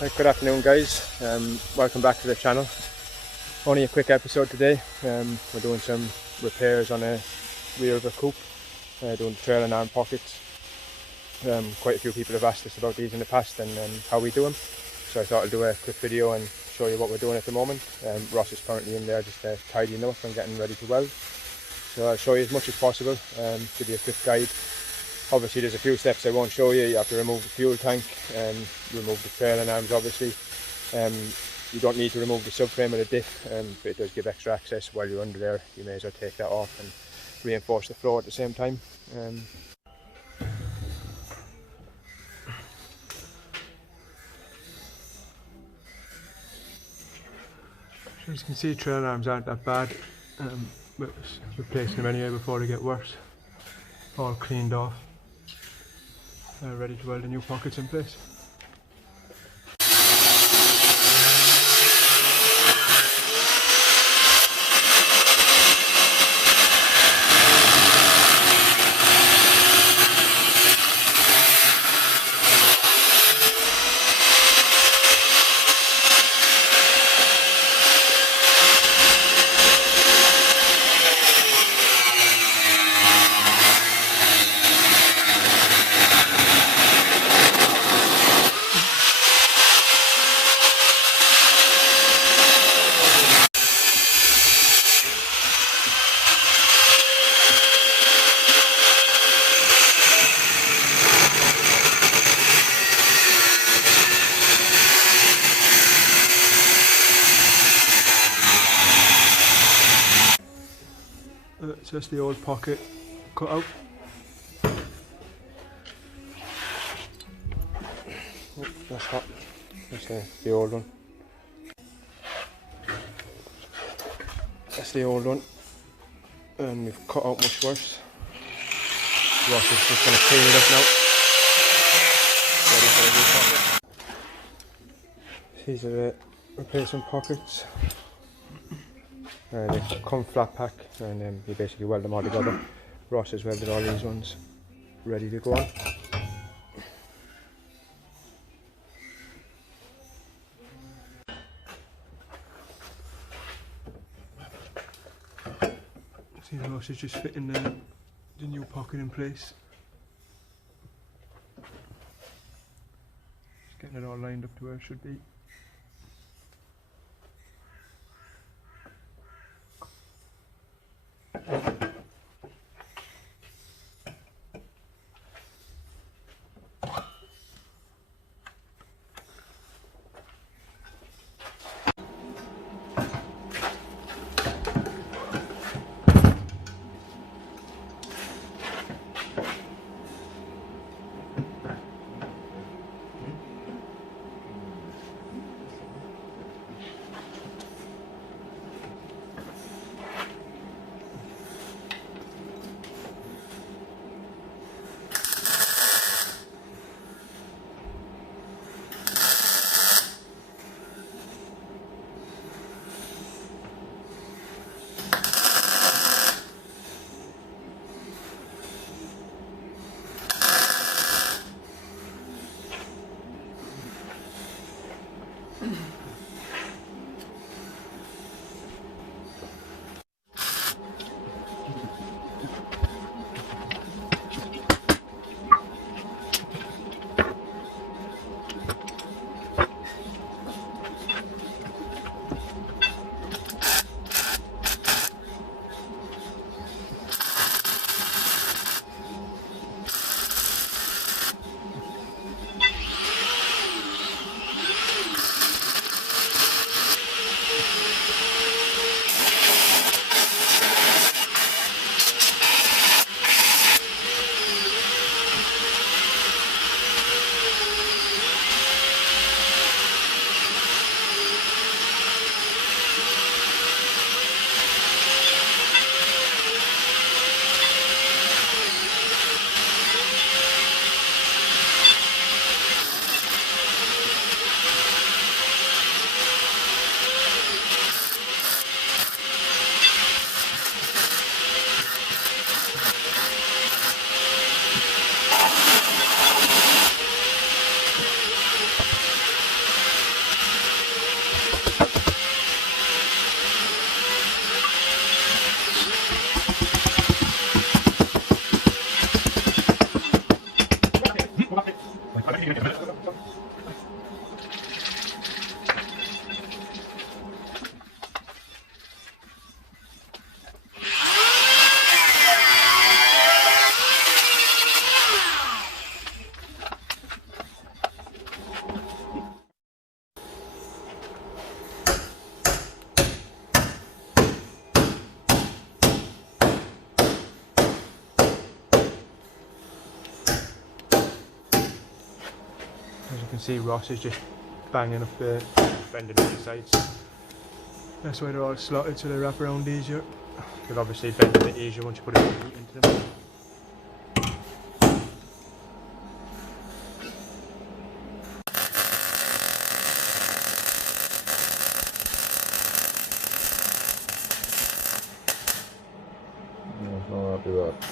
Good afternoon guys, welcome back to the channel. Only a quick episode today. We're doing some repairs on a rear of a coupe, doing trailer and arm pockets. Quite a few people have asked us about these in the past and how we do them, so I thought I'd do a quick video and show you what we're doing at the moment. Ross is currently in there just tidying up and getting ready to weld, so I'll show you as much as possible, give you a quick guide. Obviously there's a few steps I won't show you. You have to remove the fuel tank, remove the trailer arms obviously. You don't need to remove the subframe of the diff, but it does give extra access while you're under there. You may as well take that off and reinforce the floor at the same time. So as you can see, trailer arms aren't that bad, but replacing them anyway before they get worse. All cleaned off. Ready to weld the new pockets in place. It's just the old pocket cut out. Oh, that's hot. That's the old one. That's the old one. And we've cut out much worse. Ross is just going to clean it up now. Ready for the new pocket. These are the replacement pockets. They come flat pack and you basically weld them all together. Ross has welded all these ones ready to go on. See, Ross is just fitting the new pocket in place. Just getting it all lined up to where it should be. see Ross is just banging up the bending on the sides. That's why they're all slotted, so they wrap around easier. They'll obviously bend a bit easier once you put a bit of heat into them. I'm not happy with that.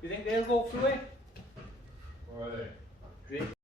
You think they'll go through it? Where are they? Great.